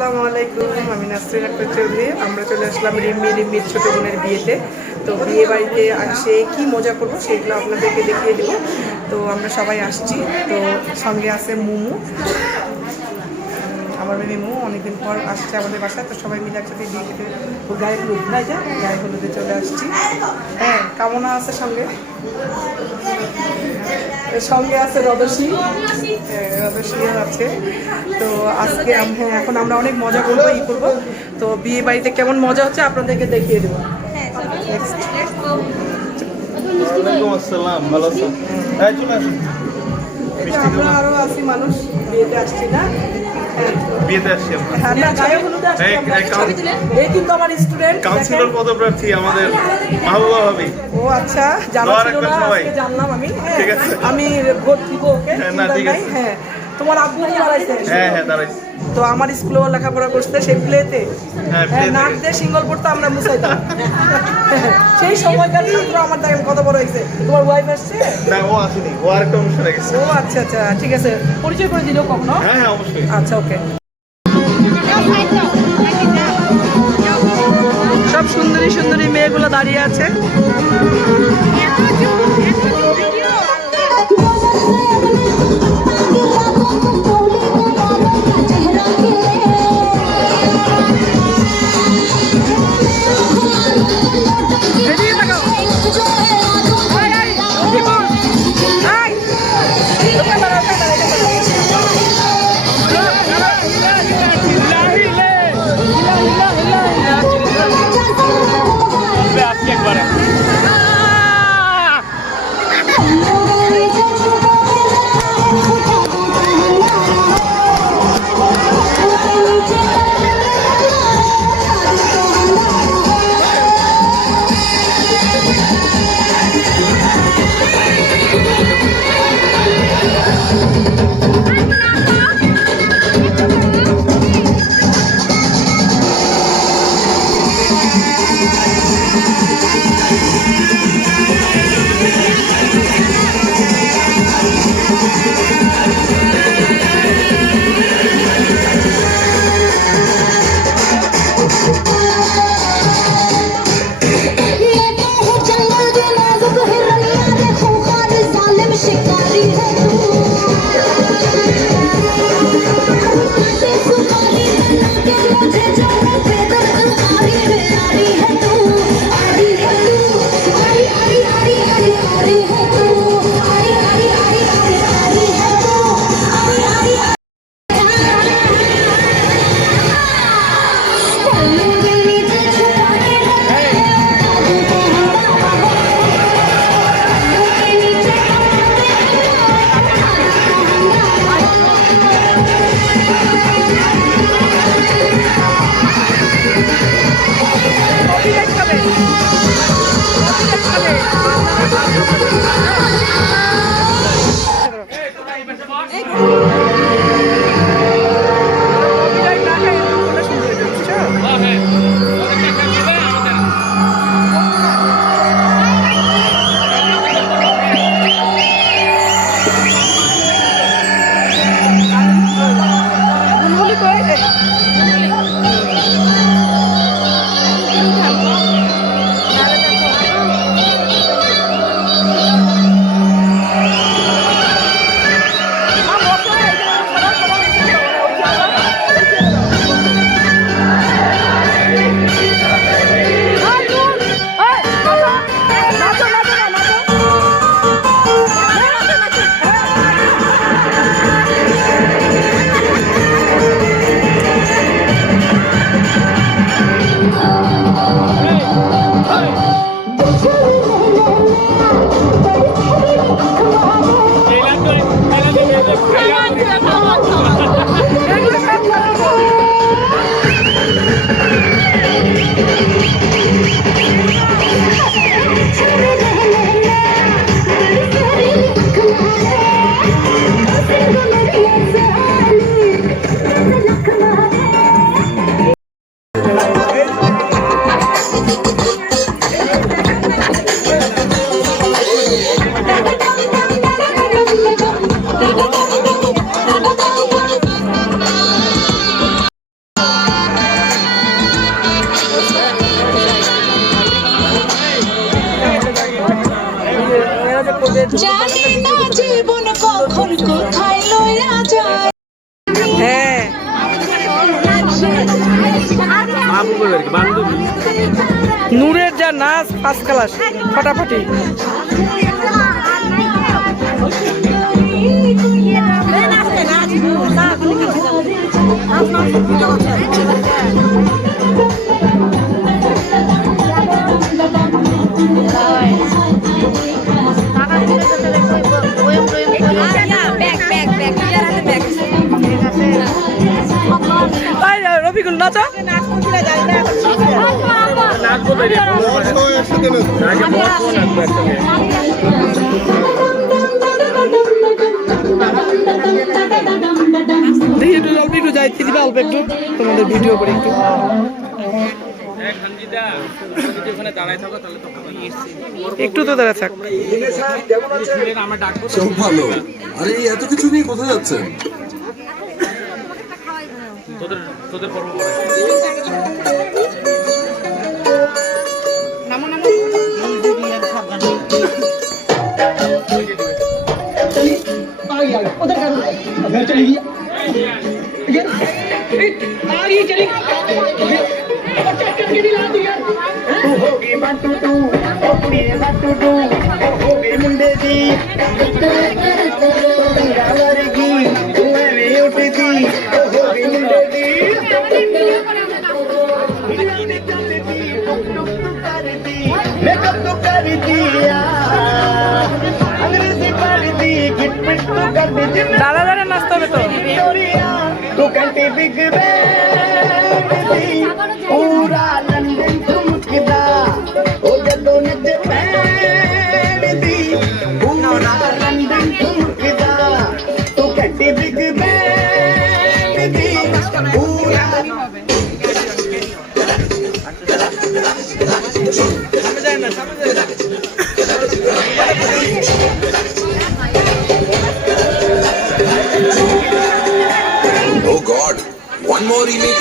আসসালামু আলাইকুম, আমি নাসরিন আক্তার চৌধুরী। আমরা চলে আসলাম রিম্মির ছোট বোনের বিয়েতে। তো বিয়ে বাড়িতে আসে কি মজা করবো সেগুলো আপনাদেরকে দেখিয়ে দেবো। তো আমরা সবাই আসছি। তো সঙ্গে আছে মুমু, আমার মেয়ে মুমু অনেকদিন পর আসছে আমাদের বাসায়। তো সবাই মিলে একসাথে বিয়ে খেতে গায়ে হলুদ না যা গায়ে হলুদে চলে আসছি। হ্যাঁ, কামনা আছে সঙ্গে সঙ্গে আছে রদসী আছে। তো আজকে এখন আমরা অনেক মজা করবো করবো। তো বিয়ে বাড়িতে কেমন মজা হচ্ছে আপনাদেরকে দেখিয়ে দেবো। আমরা আরো আছি মানুষ বিয়েতে আসছি না, বিয়েতে আসছি আমরা। এই কিন্তু আমার স্টুডেন্ট কাউন্সিলর পদপ্রার্থী আমাদের মাহবুবা ভাবি। ও আচ্ছা, জানা ছিল না, আজকে জানলাম আমি। ঠিক আছে, আমি ভোট দিব ওকে। না ঠিক আছে। হ্যাঁ, তোমার আব্বু দাঁড়াইছে। হ্যাঁ হ্যাঁ দাঁড়াইছে। তো আমার স্কুলেও লেখাপড়া করতে সেই প্লেতে নাক দিয়ে সিঙ্গল পড়তে আমরা মুছাইতাম। সেই সময়কার ছাত্র আমার দেখেন কত বড় হয়েছে। তোমার ওয়াইফ আসছে না? ও আসেনি, ও আরেকটা অনুষ্ঠানে গেছে। ও আচ্ছা আচ্ছা, ঠিক আছে, পরিচয় করে দিলেও কখনো। হ্যাঁ হ্যাঁ অবশ্যই। আচ্ছা ওকে। সব সুন্দরী সুন্দরী মেয়েগুলো দাঁড়িয়ে আছে। মাহবুবের আর কি বান্ধবী। নূরের যা নাচ ফার্স্ট ক্লাস, ফাটাফাটি। রফিকুল নাচা নাচবো তাই রে, একসাথে আগে বস নাচবো একসাথে। দেখি একটু অল্প একটু যাইতে দিবে, অল্প একটু তোমাদের ভিডিও করে একটু। ওখানে দাঁড়ায় থাকো তাহলে তো একটু তো দাঁড়া থাক। আমার ডাকবো। সব ভালো। আরে এত কিছু নিয়ে কোথায় যাচ্ছেন? তোদের তোদের পর্ব করে घर चली गई आ गई चली तू होगी बट्टू तू कुड़ी बट्टू तू होगी मुंडे दी वर्गी तू है उठी थी होगी मुंडे दी मेकअप तो कर दिया अंग्रेजी पढ़ दी गिट पिट तो कर दी দাঁড়া দাঁড়া নাচতে হবে তো। तू घंटे बिग पूरा लंदन चमकदा ओ जदों नच पैंदी पूरा लंदन चमकदा तू घंटे बिग पूरा Oh God, one more remix.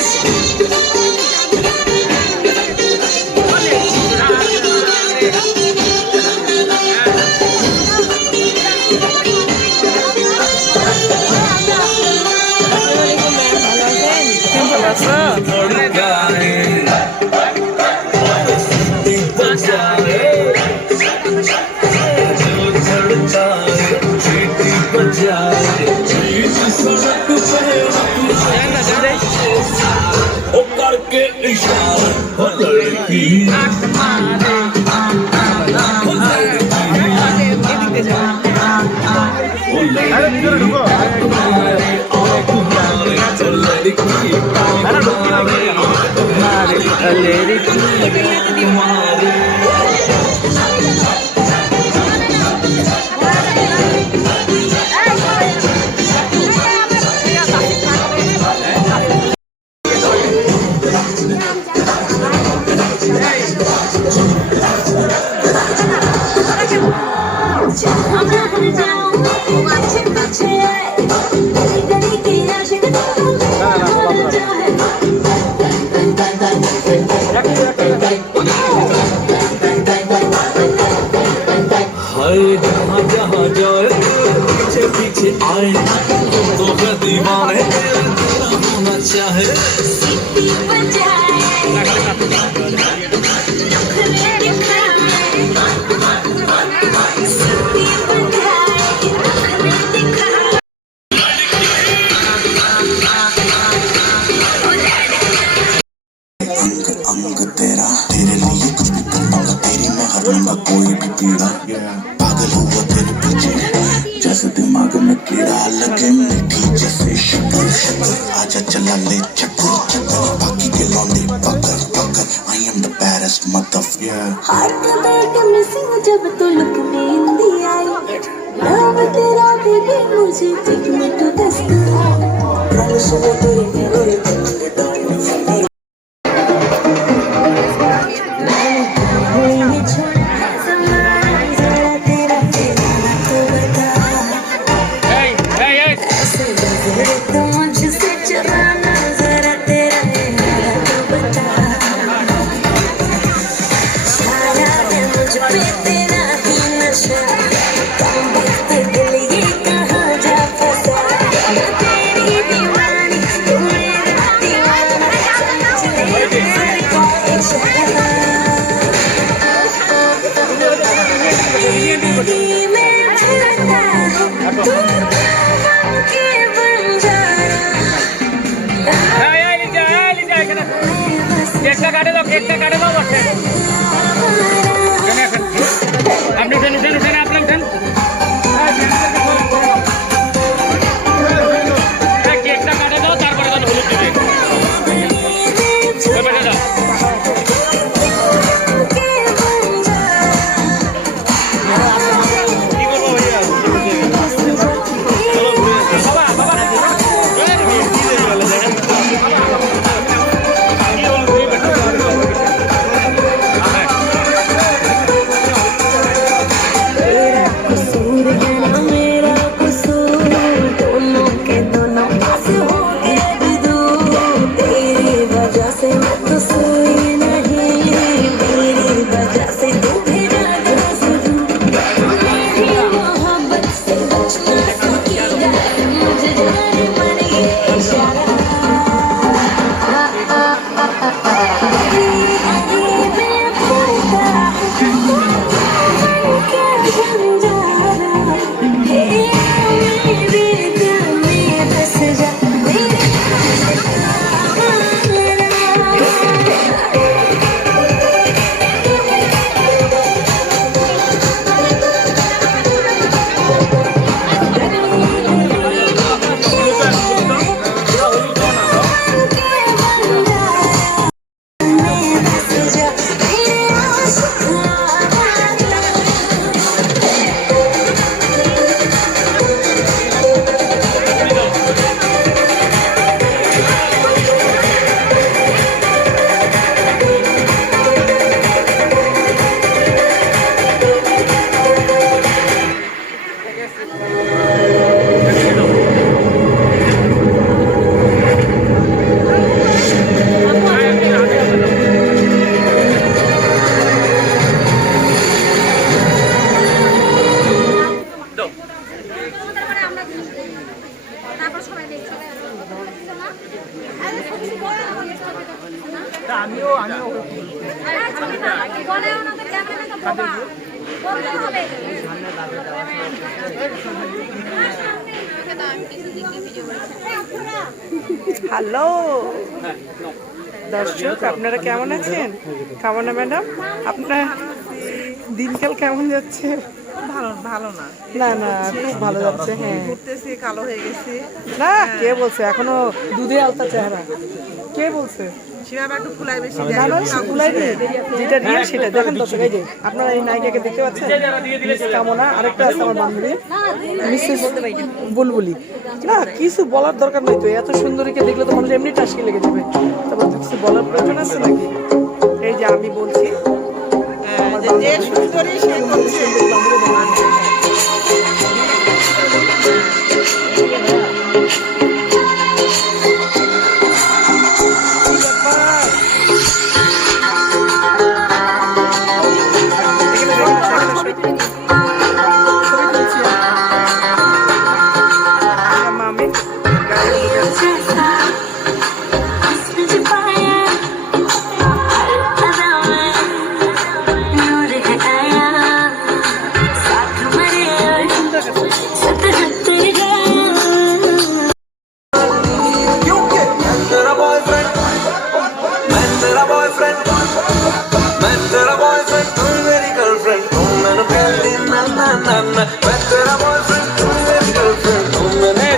करके इशारा हो लड़की আরে ভিতরে ঢুকো। हाय जहाँ जहाँ जाए पीछे पीछे आए तो मैं दीवाने तेरा होना चाहे अंग तेरा तेरे लिए कुछ भी कर लूंगा तेरी मैं हर लूंगा कोई भी पीड़ा पागल हुआ तेरे पीछे जैसे दिमाग में कीड़ा लगे मीठी जैसे शुगर शुगर आजा चला ले चक्कर चक्कर बाकी के लौंडे पकड़ पकड़ I am the baddest mother heart beat missing जब तो लुक में हिंदी आई लव तेरा बेबी मुझे take me to the sky promise वो तेरी কেকটা কাটে দাও বসে আপনি উঠেন আপনি উঠেন কেকটা কাটে দাও তারপরে তাহলে হলুদ দিবে ওই পাশে দাও कसूर है ना मेरा कसूर दोनों के दोनों पास हो गए भी दूर तेरी वजह से मैं तो सोई नहीं मेरी वजह से तू भी जागा मेरी मोहब्बत से बचना सीखेगा मुझे जाने मन ये इशारा হ্যালো দর্শক, আপনারা কেমন আছেন? কেমন না ম্যাডাম, আপনার দিনকাল কেমন যাচ্ছে? ভালো না না না, খুব ভালো যাচ্ছে। হ্যাঁ, ঘুরতেছি, কালো হয়ে গেছি। না কে বলছে? এখনো দুধে আলতা চেহারা। কে বলছে? সীমা একটু ফুলাই বেশি না না, ফুলাইনি, যেটা রিয়েল সেটা দেখেন দর্শক। এই যে আপনারা এই নায়িকাকে দেখতে পাচ্ছেন, মিস কামনা। আরেকটা আছে আমার বান্ধবী মিসেস বুলবুলি। না কিছু বলার দরকার নেই তো, এত সুন্দরীকে দেখলে তো মানুষ এমনি টাসকি লেগে যাবে, তারপর কিছু বলার প্রয়োজন আছে নাকি? এই যে আমি বলছি, যে সুন্দরী সে করছে।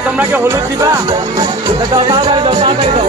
তোমরা কি হলুদ দিবা? দাও তাড়াতাড়ি দাও, তাড়াতাড়ি দাও।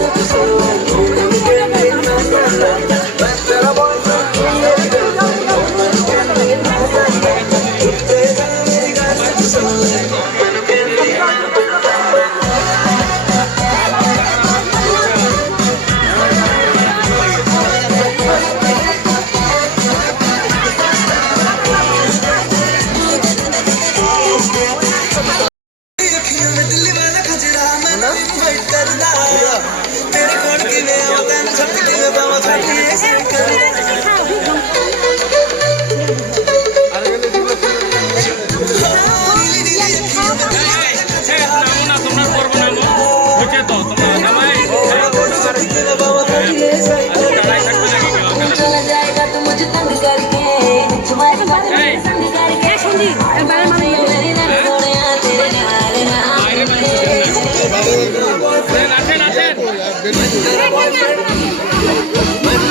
Thank you.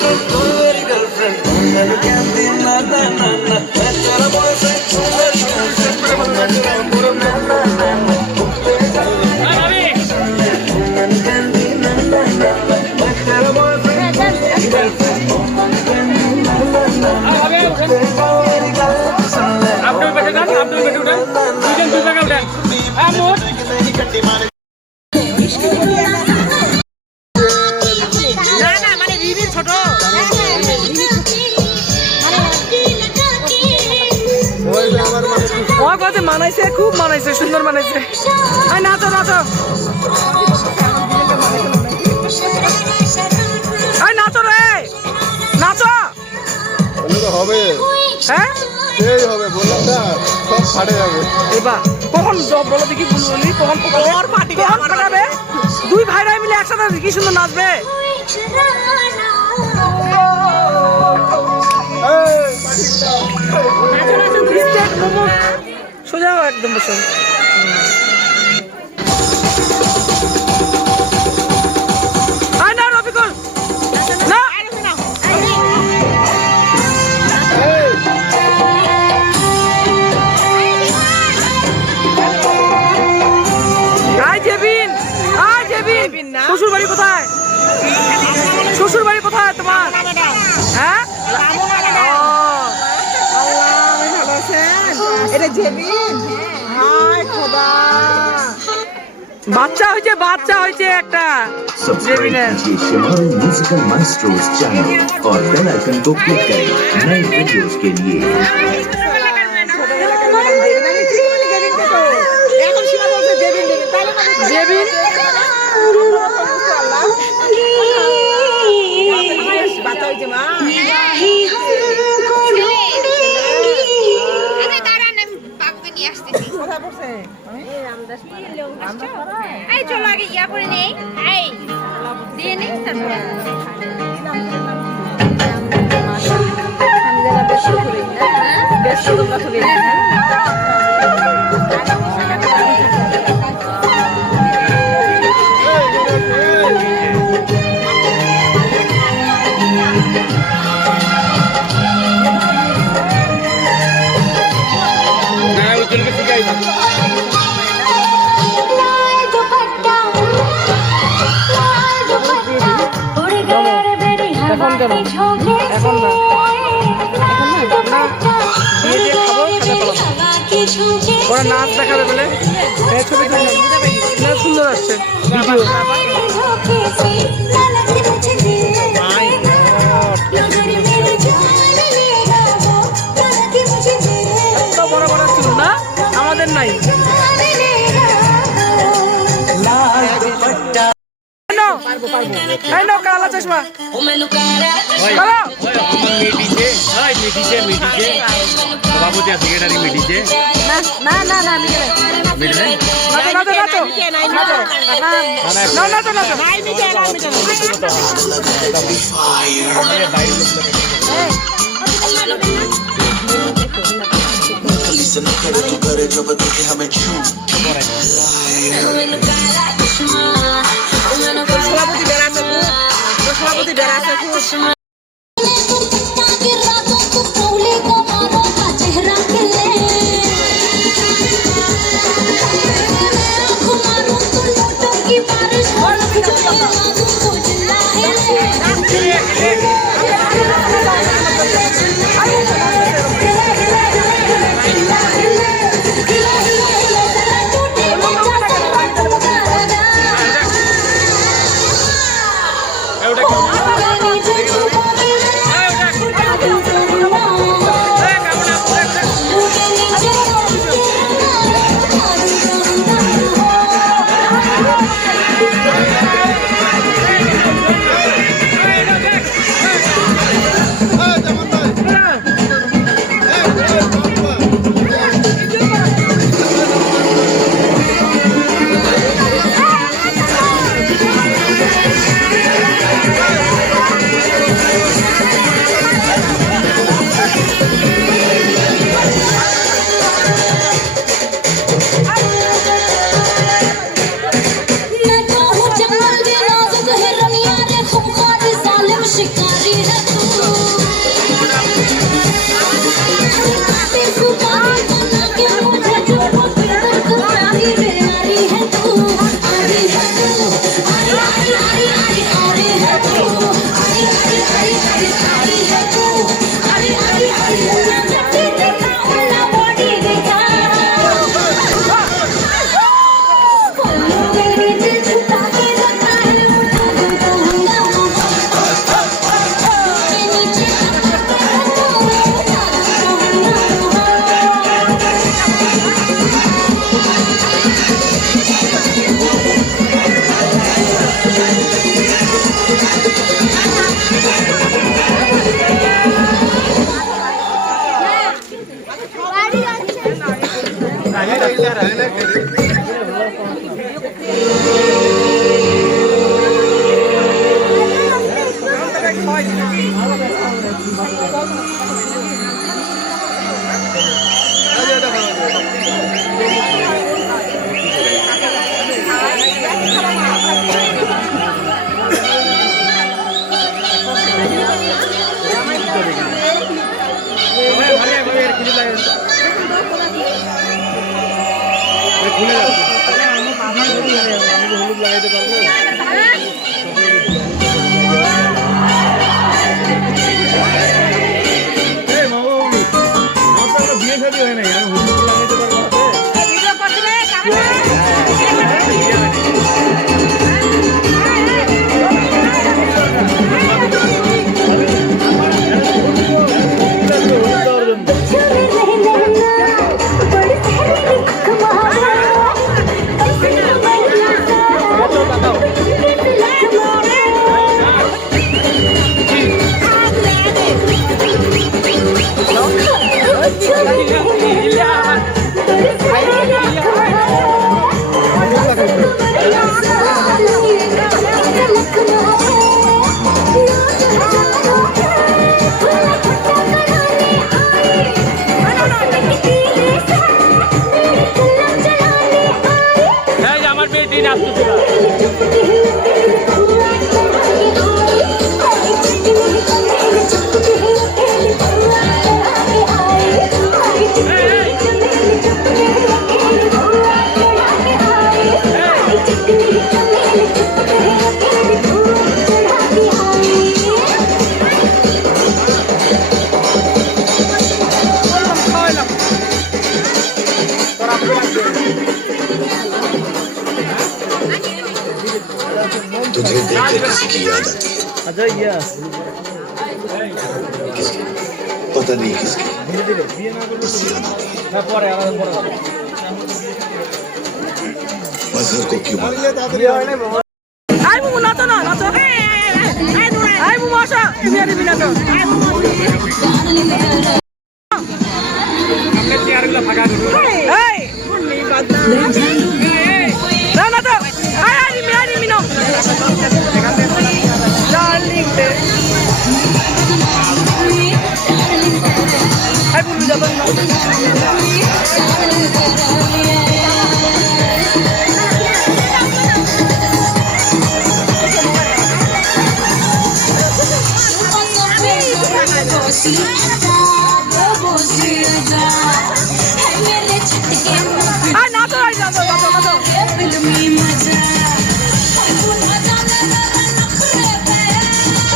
boyfriend, तू मेरी girlfriend, तू मेरी कहती ना ना ना ना, मैं तेरा boyfriend, तू मेरी girlfriend, तू मेरी कहती ना ना ना ना, तू मेरी कहती ना ना ना, मैं तेरा boyfriend, तू मेरी girlfriend, तू मेरी कहती ना ना ना, मेरी गल सुन ले। আপনি বেটে উঠান, আপনি বেটে উঠান, দুজন দুই জায়গায় উঠেন। মোট না না মানে রিমির ছোট ও কাছে মানাইছে, খুব মানাইছে, সুন্দর মানাইছে। আয় নাচো নাচো, আয় নাচো রে, নাচো। বললে তো হবে, হ্যাঁ সেই হবে, বললাম না সব ফাটে যাবে। এবার কখন বলো দেখি, বলি কখন ওর পার্টি কখন ফাটাবে? দুই ভাইরাই মিলে একসাথে কি সুন্দর নাচবে। স্টেট মোমো সোজা হও, একদম বসো। আয় না রফিকুল, না জেবিন, শ্বশুর বাড়ি কোথায়? শ্বশুর বাড়ি কোথায় তোমার? হ্যাঁ ভালো আছেন? এটা জেবিন, হায় খোদা। বাচ্চা হয়েছে একটা জেবিনের। शिमारू म्यूजिकल माइस्ट्रोस चैनल और बेल आइकन को क्लिक करें नए वीडियोस के लिए। এখন সীমা বলছে জেবিন দেবে, তাহলে জেবিন বাচ্চা হয়েছে মা। কোথায় পড়ছে? এই চলো আগে ইয়া করে নেই, এই দিয়ে নেই তারপরে এখন কেন? এখন না, দিয়ে দিয়ে খাবো, খেতে পারবো। ওরা নাচ দেখাবে বলে ছবি তুলে না, সুন্দর আসছে ভিডিও। বড় বড় ছিল না, আমাদের নাই। কালা চশমা সভাপতি আছে, সেক্রেটারি মিটিছে না না না, নাচো নাচো নাচো নাচো। पुलिस न करे तो करे जब देखे हमें झूठ। সভাপতি বেড়াচ্ছে খুব, সভাপতি বেড়াচ্ছে খুব। আমার বেটি নাচতেছিল तुझे देखकर किसी की याद आती है किसकी पता नहीं किसकी बस याद आती है मजहर को क्यों मारा আই বুবু নাচো না নাচো আই বুবু আসো তুমি আর দিবি নাচো আমরা চেয়ারগুলো ফাঁকা করব এই না নাচো আই আই মিনো ডার্লিং দে আই বুবু যাবেন না আই নাচো আই নাচো নাচো নাচো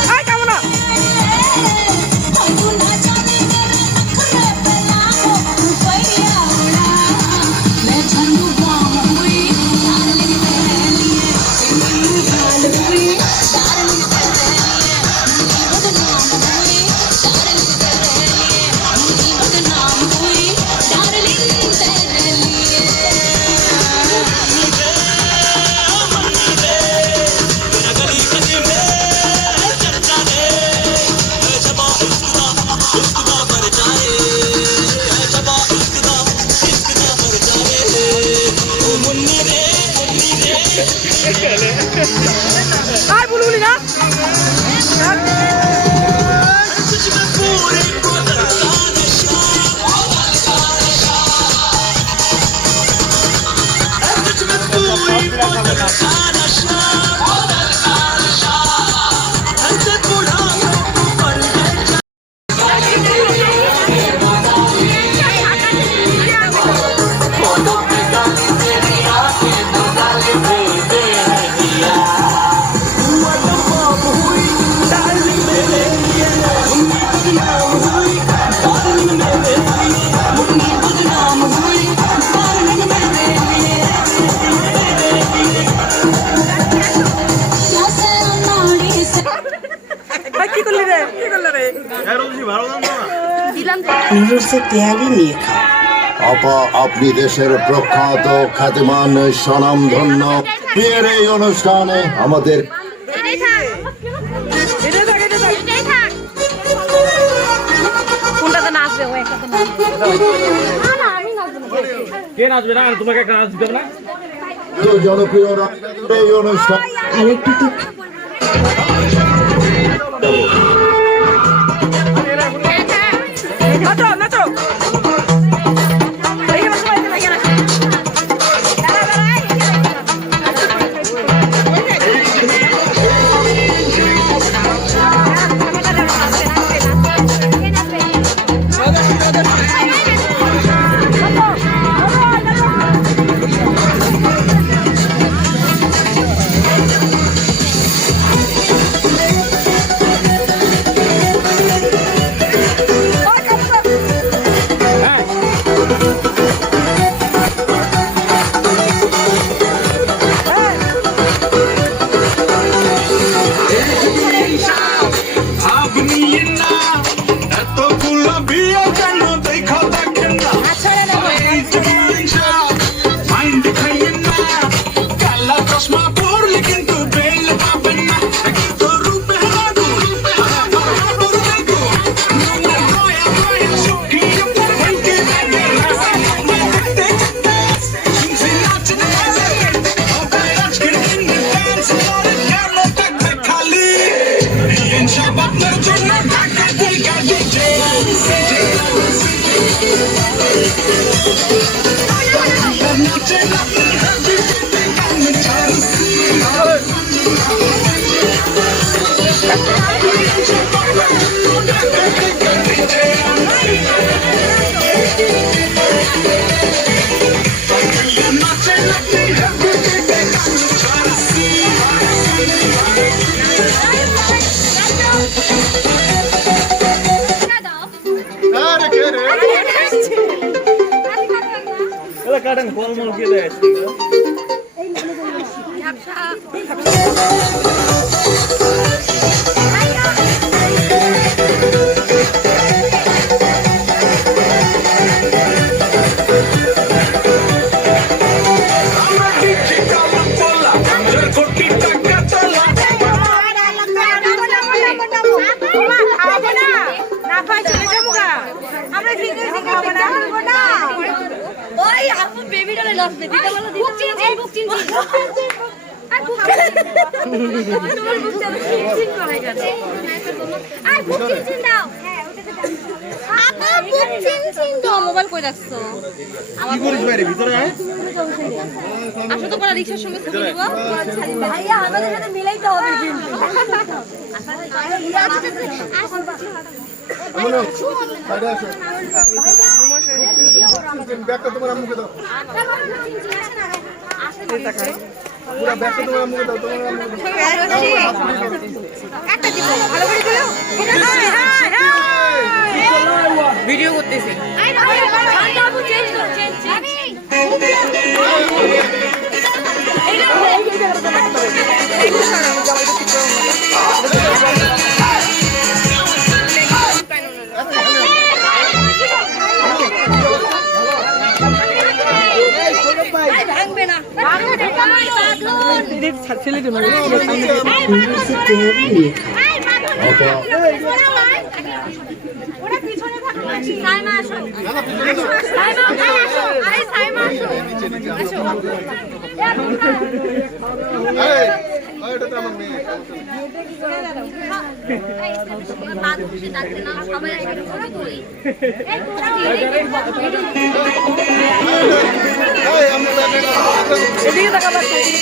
আই কেমন না আই বুলবুলি না কি করলি রে কি করলি রে নুরুর সে তেয়ারি নিয়ে খাও আপা আপনি দেশের প্রখ্যাত খ্যাতিমান স্বনামধন্য বিয়ের এই অনুষ্ঠানে আমাদের এটাই থাক এটা থাক এটা থাক এটাই থাক কোনটাতে নাচবে ও একটাতে নাচবে না না আমি নাচবো না কে নাচবে না তোমাকে একটা নাচ দিতে হবে না জনপ্রিয় এই অনুষ্ঠান আরেকটু তো নাচো নাচো কাটেন ফলমূল খেতে আসছি মোবাইল কই রাখছো কি করিস বাইরে ভিতরে আয় আসো তো পরে রিকশার সঙ্গে ছবি নিব ভাইয়া আমাদের সাথে মিলাইতে হবে কিন্তু ব্যাগটা তোমার আম্মুকে দাও পুরো ব্যাগটা তোমার আম্মুকে দাও তোমার একটা দিব ভালো করে দিও ভিডিও করতেছি ছেলে জন্য সাইমা আসো আরে সাইমা আসো এটা তো আমার মেয়ে বাদ খুশি ডাকতে না সবাই একসাথে করে তুলি এই আমি এদিকে তাকাবা এদিকে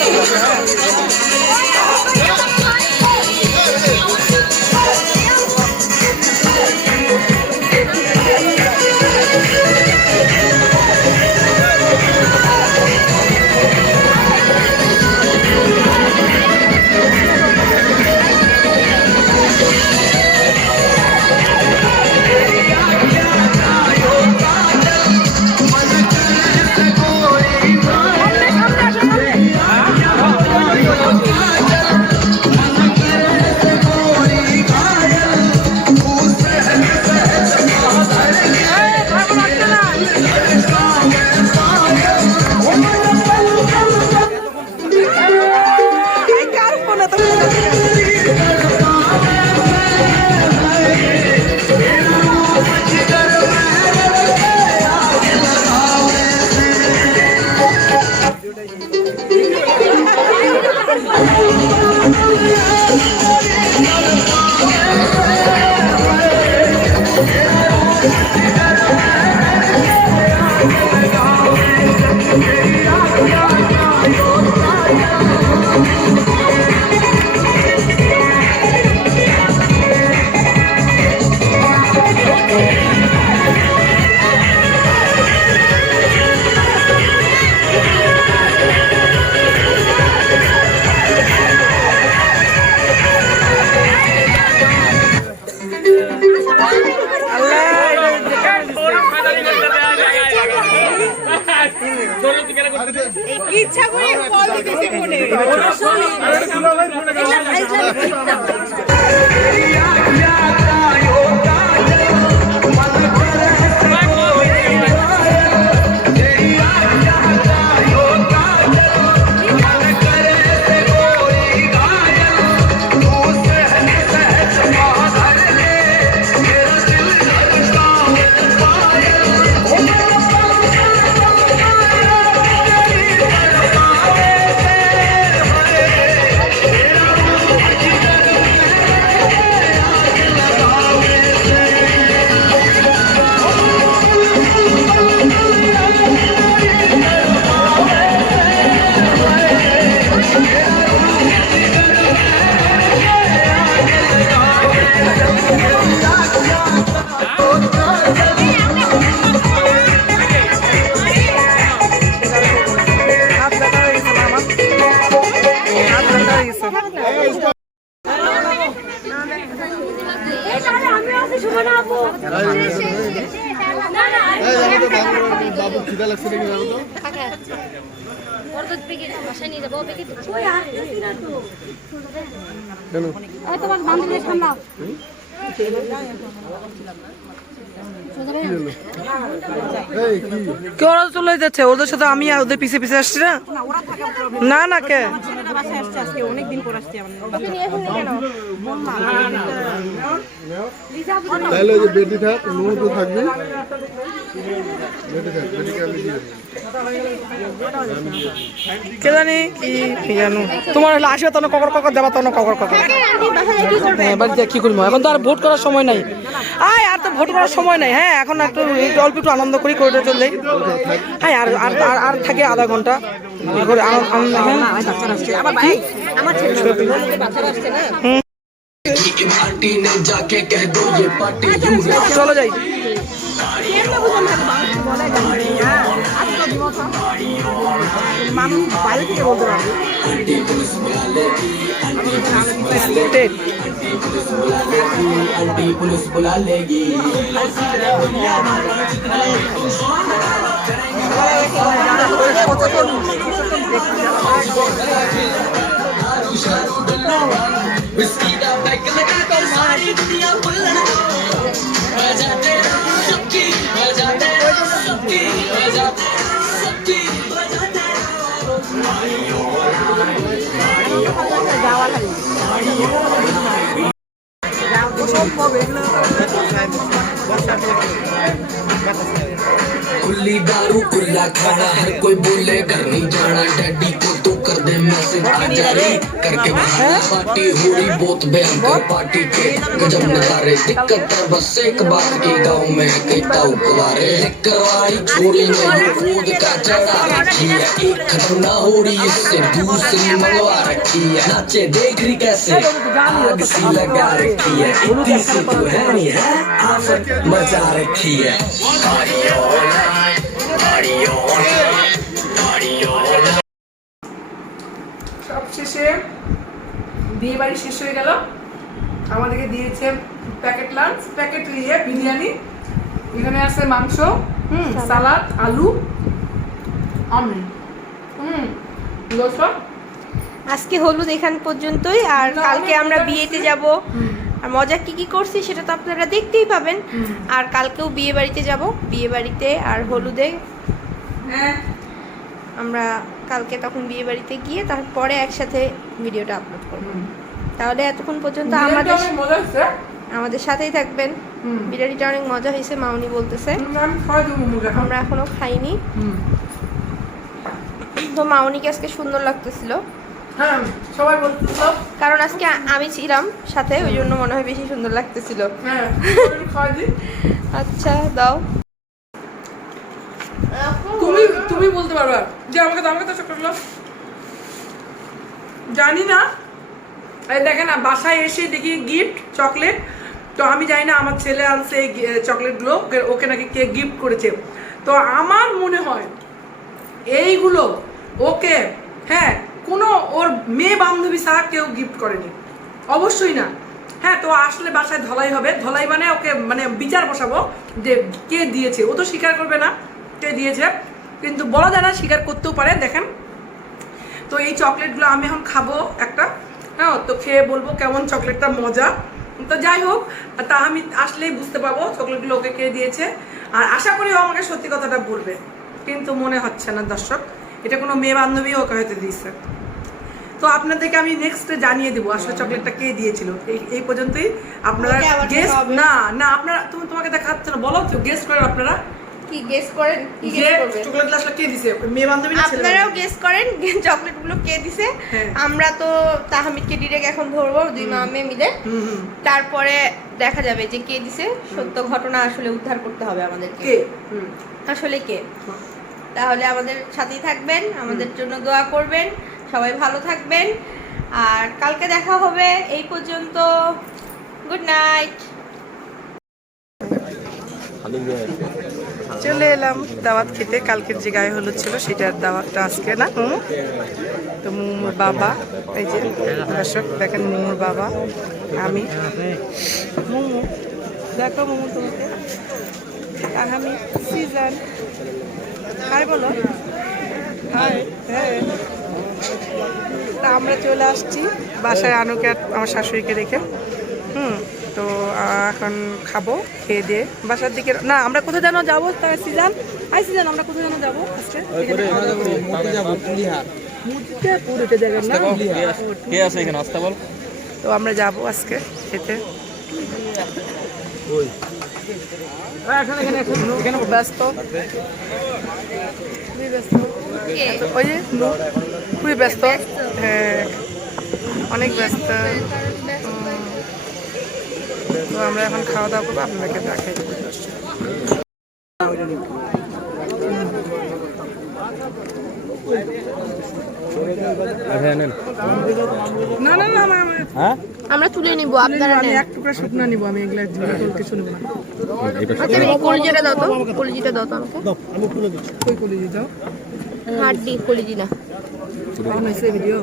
ইচ্ছা করে কল দিতেছে ফোনে তোমার বান্ধবীদের সামলাও। কে ওরা চলে যাচ্ছে, ওদের সাথে আমি আর ওদের পিছে পিছে আসছি না। না না কে তাহলে ওই যে বেটি থাক নুন তো থাকবে বেটি থাক বেটিকে আমি দিয়ে দেবো। কে জানি কি জানো তোমার হলে আসবে তখন ককর ককর দেবা তখন ককর ককর। হ্যাঁ বাড়িতে কি করবো, এখন তো আর ভোট করার সময় নাই। আয় আর তো ভোট করার সময় নাই। হ্যাঁ এখন একটু অল্প একটু আনন্দ করি করে চললেই। হ্যাঁ আর আর আর আর থাকে আধা ঘন্টা করে চলো যাই। खुली दारू खुला खाना हर कोई बोले घर नहीं जाना डैडी को तो कर दे मैसेज आ जा रे करके पार्टी हो रही बहुत भयंकर पार्टी के गजब नजारे दिक्कत है बस एक बात की गाँव में कहता हूँ कुवारे करवाई छोरी नहीं खुद का चढ़ा रखी है एक खत्म ना हो रही इससे दूसरी मंगवा रखी है नाचे देख रही कैसे आग सी लगा रखी है इतनी सी तो है नहीं है आफत मचा रखी है সবশেষে বিয়ে বাড়ি শেষ হয়ে গেল। আমাদেরকে দিয়েছে প্যাকেট লাঞ্চ, প্যাকেট বিরিয়ানি, এখানে আছে মাংস, সালাদ, আলু, আজকে হলুদ এখান পর্যন্তই, আর কালকে আমরা বিয়েতে যাব। আর মজা কি কি করছি সেটা তো আপনারা দেখতেই পাবেন। আর কালকেও বিয়ে বাড়িতে যাব, বিয়ে বাড়িতে আর হলুদে আমরা কালকে তখন বিয়ে বাড়িতে গিয়ে তারপরে একসাথে ভিডিওটা আপলোড করব। তাহলে এতক্ষণ পর্যন্ত আমাদের সাথেই থাকবেন। বিরিয়ানিটা অনেক মজা হয়েছে মাউনি বলতেছে, আমরা এখনো খাইনি। তো মাউনিকে আজকে সুন্দর লাগতেছিল, হ্যাঁ সবাই বলতেছিল, কারণ আজকে আমি ছিলাম সাথে, ওই জন্য মনে হয় বেশি সুন্দর লাগতেছিল। আচ্ছা দাও, তুমি বলতে পারবা যে আমাকে তো চকলেট জানি না। দেখেন না বাসায় এসে দেখি গিফট চকলেট, তো আমি জানি না আমার ছেলে আনছে এই চকলেটগুলো, ওকে নাকি কে গিফট করেছে। তো আমার মনে হয় এইগুলো ওকে হ্যাঁ কোনো ওর মেয়ে বান্ধবী ছাড়া কেউ গিফট করেনি, অবশ্যই না। হ্যাঁ তো আসলে বাসায় ধলাই হবে, ধলাই মানে ওকে মানে বিচার বসাবো যে কে দিয়েছে। ও তো স্বীকার করবে না কে দিয়েছে, কিন্তু বলা যায় না, স্বীকার করতেও পারে। দেখেন তো এই চকলেটগুলো আমি এখন খাবো একটা, হ্যাঁ তো খেয়ে বলবো কেমন চকলেটটা মজা। তো যাই হোক, তা আমি আসলেই বুঝতে পারবো চকলেটগুলো ওকে কে দিয়েছে। আর আশা করি ও আমাকে সত্যি কথাটা বলবে, কিন্তু মনে হচ্ছে না দর্শক, এটা কোনো মেয়ে বান্ধবী ওকে হয়তো দিয়েছে। তো আপনাদেরকে আমি নেক্সট জানিয়ে দেবো আসলে চকলেটটা কে দিয়েছিল। এই পর্যন্তই। আপনারা গেস না না আপনারা তোমাকে দেখাচ্ছে না, বলো তো গেস করেন আপনারা, কি গেস করেন, কি গেস করবেন? চকলেটগুলো আসলে কে দিয়েছে, মেয়ে বান্ধবী না ছেলে? আপনারাও গেস করেন চকলেটগুলো কে দিছে। আমরা তো তাহমিদকে ডিরেক্ট এখন ধরবো দুই মামে মিলে, তারপরে দেখা যাবে যে কে দিছে। সত্য ঘটনা আসলে উদ্ধার করতে হবে আমাদেরকে, আসলে কে। তাহলে আমাদের সাথেই থাকবেন, আমাদের জন্য দোয়া করবেন, সবাই ভালো থাকবেন। আর কালকে দেখা হবে। এই পর্যন্ত, গুড নাইট। চলে এলাম দাওয়াত খেতে, কালকের যে গায়ে হলুদ ছিল সেটার দাওয়াতটা আজকে না। তো মুমুর বাবা, এই যে দর্শক দেখেন মুমুর বাবা, আমি মুমু দেখো মোমো তোমাকে আমি সিজন হাই বলো হাই। হ্যাঁ তা আমরা চলে আসছি বাসায় আনুকে আর আমার শাশুড়িকে রেখে। তো এখন খাবো, খেয়ে দিয়ে বাসার দিকে না আমরা কোথায় যেন যাবো তার সিজন সিজন আমরা কোথায় যেন যাবো আজকে তো আমরা যাবো আজকে খেতে। ব্যস্ত ওই যে খুবই ব্যস্ত। হ্যাঁ অনেক ব্যস্ত। তো আমরা এখন খাওয়া দাওয়া করবো, আপনাদেরকে দেখাই দেবো। না না না আমরা তুলে নিব, আপনারা আমি এক টুকরা শুকনা নিবো, আমি এগুলা কিছু নেবো না। কলিজিটা দাও তো, কলিজিটা দাও তো আমাকে। কই কলিজি দাও? হাড্ডি কলিজি না। ভিডিও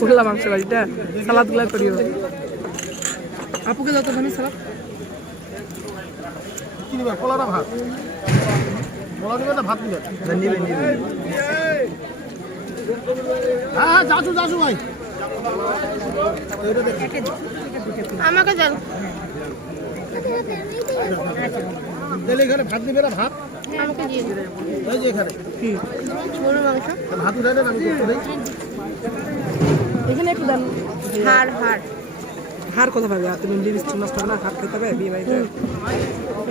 করলাম মাংস বাড়িটা সালাদ গুলা করিও। আপুকে দাও তো আমি সালাদ। কি নিবা? কলাটা ভাত। কলা নিবে না ভাত নিবে? নিবে নিবে। হ্যাঁ যাচু যাচু ভাই। আমাকে দেন। তেলে এখানে ভাত নিবে না ভাত? আমাকে দিয়ে দিন। এই যে এখানে। কি গরুর মাংস। ভাত উঠাই দেন, আমি করতে দেই। এখানে একটু দেন। হাড় হাড় হাড় কথা পাবে, তুমি লিপস্টিক নষ্ট হবে না, হাড় খেতে হবে বিয়ে বাড়িতে।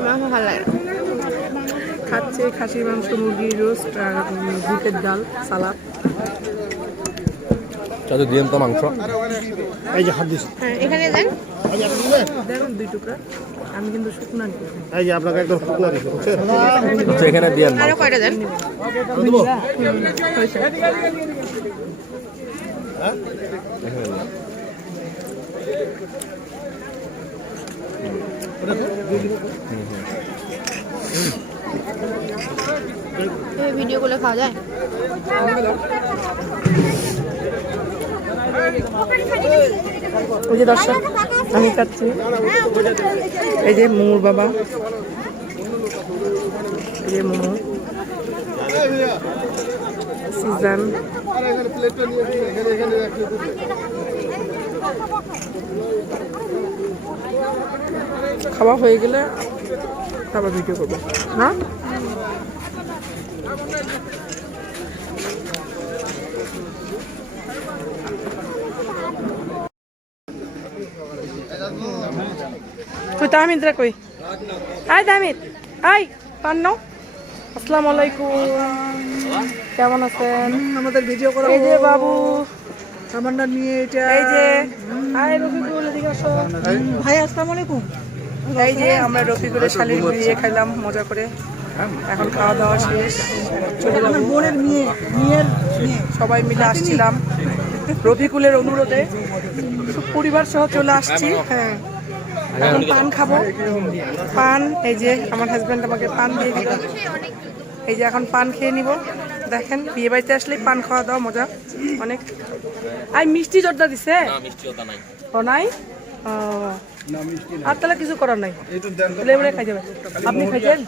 মাংস ভালো লাগে। খাচ্ছে খাসির মাংস, মুরগির রোস্ট আর বুটের ডাল, সালাদ। চাচু দিয়েন তো মাংস। এই যে হাত দিস। হ্যাঁ এখানে দেন। দেখুন 2 টুকরা, আমি কিন্তু শুকনা নিব। এই যে আপনাকে একদম শুকনা দিছি, বুঝছেন? আচ্ছা এখানে দিয়েন আরো কয়টা দেন। দিব? হ্যাঁ? এই ভিডিও গুলো খাওয়া যায়। ওই যে দর্শক আমি খাচ্ছি, এই যে মোমোর বাবা, এই যে মোমো সিজন। খাওয়া হয়ে গেলে তারপর ভিডিও করবো না। কই তাহমিদরা কই? আয় তাহমিদ আয় পান নাও। আসসালামু আলাইকুম, কেমন আছেন? আমাদের ভিডিও করা। এই যে বাবু সামান্না নিয়ে এটা, এই যে আয় রফিকুল এদিকে আসো। ভাই আসসালামু আলাইকুম। এই যে আমরা রফিকুলের শালির বিয়ে খাইলাম মজা করে, এখন খাওয়া দাওয়া শেষ, চলে যাবো। বোনের মেয়ের সবাই মিলে আসছিলাম রফিকুলের অনুরোধে, পরিবার সহ চলে আসছি। হ্যাঁ এখন পান খাবো, পান। এই যে আমার হাজব্যান্ড আমাকে পান দিয়ে দিল, এই যে এখন পান খেয়ে নিব। দেখেন বিয়ে বাড়িতে আসলে পান খাওয়া দাওয়া মজা অনেক। আর মিষ্টি জর্দা দিছে? ও নাই, ও আর তাহলে কিছু করার নাই, লেবুরে খাই যাবে। আপনি খাইছেন?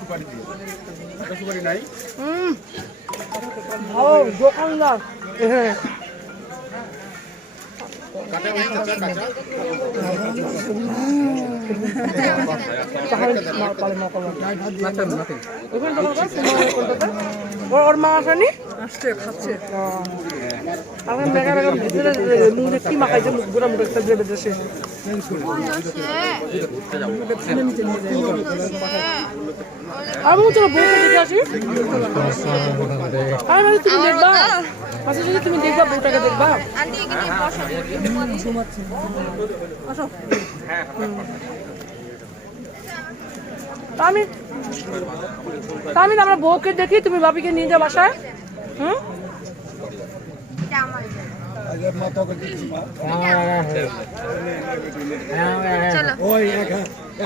ও দোকানদার। হ্যাঁ ওর মা আসেনি? আসছে, খাচ্ছে। কি মাখাইছে মুখ ঘুরা মুখ একটা দিয়ে বেঁধেছে। আমি চলো বউকে দেখে আসি। আমি ভাবছি তুমি দেখবা, আচ্ছা যদি তুমি দেখবা বউটাকে দেখবা। আমি আমরা বউকে দেখি, তুমি ভাবিকে নিয়ে যাও বাসায়।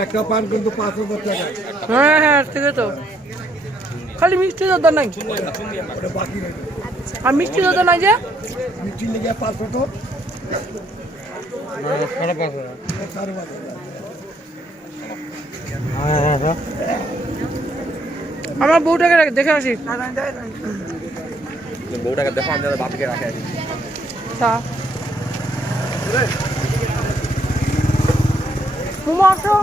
একটা পান কিন্তু 5,000 টাকা। হ্যাঁ হ্যাঁ ঠিক আছে, তো খালি মিষ্টি দরকার নাই। আর মিষ্টি দরকার নাই যে মিষ্টি লেগে 500 তো আমার বউটাকে দেখে আসি। বউটাকে দেখো আমি বাপিকে রাখে আসি। চা মোমো আসো।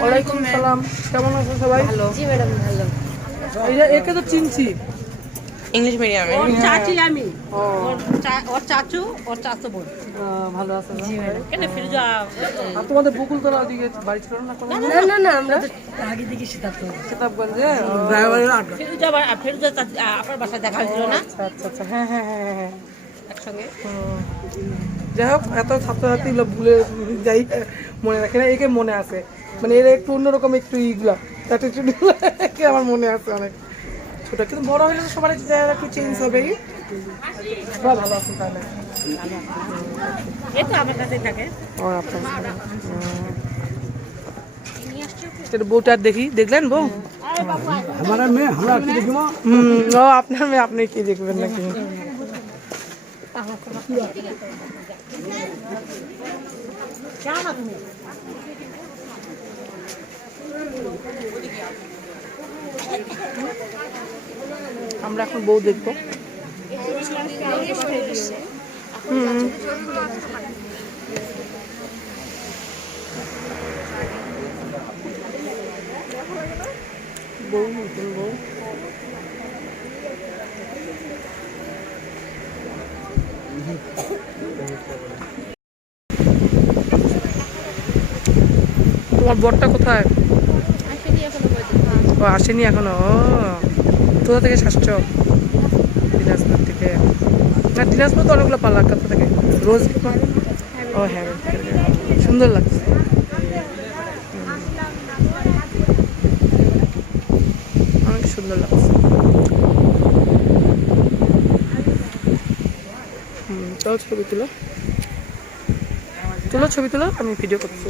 ওয়ালাইকুম সালাম, কেমন আছো সবাই? ভালো। জি ম্যাডাম ভালো। একে তো চিনছি, ইংলিশ মিডিয়ামে। চাচি আমি ওর চাচু ওর চাচু বোন। ভালো আছে না? কেন ফিরোজা আর তোমাদের বকুলতলা ওদিকে বাড়ি ছিল না কোনো? না না আমরা তো আগে দিকে সিতাবগঞ্জে? ফিরোজা আপনার বাসায় দেখা হয়েছিল না আচ্ছা আচ্ছা আচ্ছা, হ্যাঁ হ্যাঁ হ্যাঁ হ্যাঁ। একসঙ্গে? যাই হোক, এত ছাত্রছাত্রীগুলো ভুলে যাই, মনে রাখে না। একে মনে আছে, মানে এর একটু অন্যরকম একটু ইগুলা অ্যাটিটিউডগুলো একে আমার মনে আছে অনেক ছোট, কিন্তু বড় হলে তো সবার চেহারা একটু চেঞ্জ হবেই। ভালো আছেন তাহলে? এই তো আমার কাছেই থাকে। ও আপনার বউটা দেখি, দেখলেন বউ? আমার মেয়ে আমরা কি দেখব? ও আপনার মেয়ে, আপনি কি দেখবেন নাকি? আমরা এখন বউ দেখবো। বউ নতুন বউ। তোমার বরটা কোথায়? ও আসেনি এখনো। ও কোথা থেকে আসছো? দিনাজপুর থেকে? না, দিনাজপুর তো অনেকগুলো পার্লার, কোথা থেকে? রোজ? ও হ্যাঁ, সুন্দর লাগছে। অনেক সুন্দর লাগছে। চলো ছবি তুলো, ছবি তুলো, আমি ভিডিও করছি।